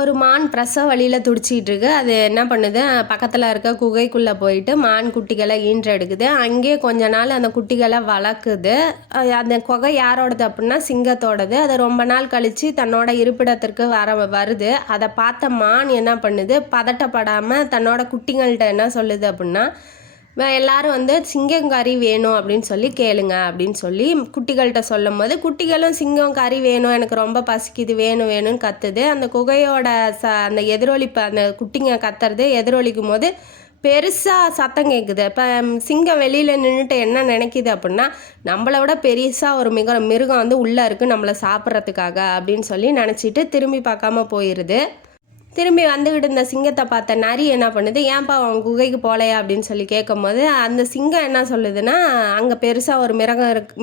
ஒரு மான் பிரசவ வழியில் துடிச்சிக்கிட்டு இருக்கு. அது என்ன பண்ணுது, பக்கத்தில் இருக்க குகைக்குள்ளே போயிட்டு மான் குட்டிகளை ஈன்றெடுக்குது. அங்கேயே கொஞ்ச நாள் அந்த குட்டிகளை வளர்க்குது. அந்த குகை யாரோடது அப்படின்னா சிங்கத்தோடது. அது ரொம்ப நாள் கழித்து தன்னோட இருப்பிடத்திற்கு வருது. அதை பார்த்த மான் என்ன பண்ணுது, பதட்டப்படாமல் தன்னோட குட்டிங்கள்கிட்ட என்ன சொல்லுது அப்படின்னா, எல்லாரும் வந்து சிங்கம் கறி வேணும் அப்படின்னு சொல்லி கேளுங்க அப்படின்னு சொல்லி குட்டிகள்கிட்ட சொல்லும் போது, குட்டிகளும் சிங்கம் கறி வேணும், எனக்கு ரொம்ப பசிக்குது, வேணும் வேணும்னு கத்துது. அந்த குகையோட அந்த எதிரொலிப்பு, அந்த குட்டிங்க கத்துறது எதிரொலிக்கும் போது பெருசாக சத்தம் கேட்குது. இப்போ சிங்கம் வெளியில் நின்றுட்டு என்ன நினைக்கிது அப்படின்னா, நம்மளை விட பெருசாக ஒரு மிருகம் வந்து உள்ளே இருக்குது நம்மளை சாப்பிட்றதுக்காக அப்படின்னு சொல்லி நினச்சிட்டு திரும்பி பார்க்காம போயிடுது. திரும்பி வந்துக்கிட்டு இந்த சிங்கத்தை பார்த்த நரி என்ன பண்ணுது, ஏன்பா அவன் குகைக்கு போகலையா அப்படின்னு சொல்லி கேட்கும் போது, அந்த சிங்கம் என்ன சொல்லுதுன்னா, அங்கே பெருசாக ஒரு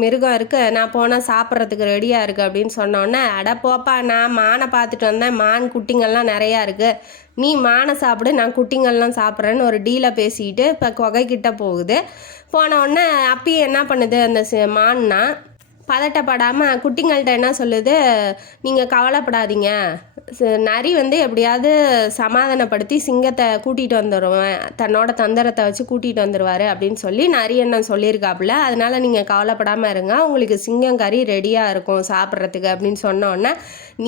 மிருகம் இருக்குது, நான் போனால் சாப்பிட்றதுக்கு ரெடியாக இருக்குது அப்படின்னு சொன்னோன்னே, அட போப்பா, நான் மானை பார்த்துட்டு வந்தேன், மான் குட்டிங்கள்லாம் நிறையா இருக்குது, நீ மானை சாப்பிடு, நான் குட்டிங்கள்லாம் சாப்பிட்றேன்னு ஒரு டீலை பேசிக்கிட்டு இப்போ குகைக்கிட்ட போகுது. போனோடனே அப்பயும் என்ன பண்ணுது அந்த மான்னா, பதட்டப்படாமல் குட்டிங்கள்கிட்ட என்ன சொல்லுது, நீங்கள் கவலைப்படாதீங்க, நரி வந்து எப்படியாவது சமாதானப்படுத்தி சிங்கத்தை கூட்டிகிட்டு வந்துடுவேன், தன்னோட தந்திரத்தை வச்சு கூட்டிகிட்டு வந்துடுவார் அப்படின்னு சொல்லி நரி என்ன சொல்லியிருக்காப்புல, அதனால் நீங்கள் கவலைப்படாமல் இருங்க, உங்களுக்கு சிங்கம் கறி ரெடியாக இருக்கும் சாப்பிட்றதுக்கு அப்படின்னு சொன்னோன்னே,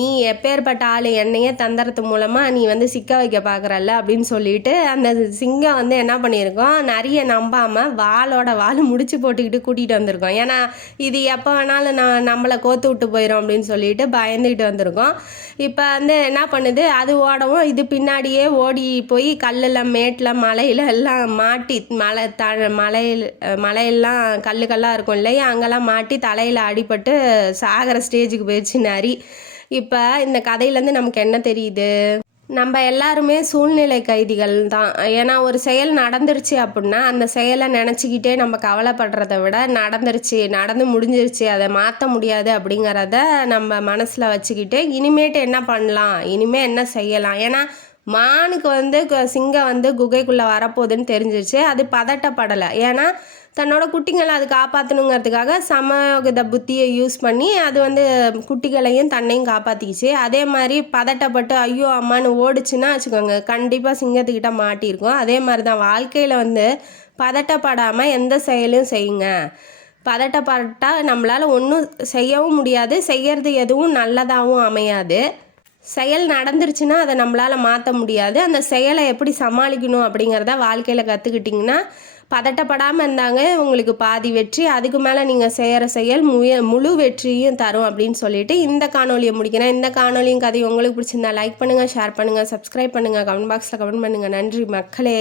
நீ எப்பேற்பட்ட ஆள், என்னையே தந்திரத்து மூலமாக நீ வந்து சிக்க வைக்க பார்க்குறல்ல அப்படின்னு சொல்லிட்டு அந்த சிங்கம் வந்து என்ன பண்ணியிருக்கோம், நரியை நம்பாமல் வால் முடிச்சு போட்டுக்கிட்டு கூட்டிகிட்டு வந்திருக்கோம். ஏன்னா இது எப்போ வேணாலும் நம்மளை கோத்து விட்டு போயிடும் அப்படின்னு சொல்லிட்டு பயந்துக்கிட்டு வந்திருக்கோம். இப்போ வந்து என்ன பண்ணுது, அது ஓடவும் இது பின்னாடியே ஓடி போய் கல்லில் மேட்டில் மலையில் எல்லாம் மாட்டி, மலையெல்லாம் கல்லுக்கெல்லாம் இருக்கும் இல்லையா, அங்கெல்லாம் மாட்டி தலையில் அடிபட்டு சாகிற ஸ்டேஜுக்கு போயிடுச்சு நரி. இப்போ இந்த கதையிலேருந்து நமக்கு என்ன தெரியுது, நம்ம எல்லாருமே சூழ்நிலை கைதிகள் தான். ஏன்னா ஒரு செயல் நடந்துருச்சு அப்படின்னா அந்த செயலை நினச்சிக்கிட்டே நம்ம கவலைப்படுறத விட, நடந்து முடிஞ்சிருச்சு, அதை மாற்ற முடியாது அப்படிங்கிறத நம்ம மனசில் வச்சுக்கிட்டு இனிமேட்டு என்ன பண்ணலாம், இனிமேல் என்ன செய்யலாம். ஏன்னா மானுக்கு வந்து சிங்கம் வந்து குகைக்குள்ளே வரப்போகுதுன்னு தெரிஞ்சிருச்சு. அது பதட்டப்படலை. ஏன்னா தன்னோட குட்டிங்களை அது காப்பாற்றணுங்கிறதுக்காக சமயோகித புத்தியை யூஸ் பண்ணி அது வந்து குட்டிகளையும் தன்னையும் காப்பாற்றிக்கிச்சு. அதே மாதிரி பதட்டப்பட்டு ஐயோ அம்மானு ஓடிச்சுன்னா வச்சுக்கோங்க, கண்டிப்பாக சிங்கத்துக்கிட்ட மாட்டியிருக்கும். அதே மாதிரி தான் வாழ்க்கையில் வந்து பதட்டப்படாமல் எந்த செயலையும் செய்யுங்க. பதட்டப்பட்டால் நம்மளால் ஒன்றும் செய்யவும் முடியாது, செய்கிறது எதுவும் நல்லதாகவும் அமையாது. செயல் நடந்துருச்சுன்னா அதை நம்மளால் மாற்ற முடியாது. அந்த செயலை எப்படி சமாளிக்கணும் அப்படிங்கிறத வாழ்க்கையில் கற்றுக்கிட்டிங்கன்னா பதட்டப்படாமல் இருந்தாங்க உங்களுக்கு பாதி வெற்றி, அதுக்கு மேலே நீங்கள் செய்கிற செயல் முழு வெற்றியும் தரும் அப்படின்னு சொல்லிட்டு இந்த காணொலியை முடிக்கிறேன். இந்த காணொலியும் கதை உங்களுக்கு பிடிச்சிருந்தா லைக் பண்ணுங்கள், ஷேர் பண்ணுங்கள், சப்ஸ்கிரைப் பண்ணுங்கள், கமெண்ட் பாக்ஸில் கமெண்ட் பண்ணுங்கள். நன்றி மக்களே.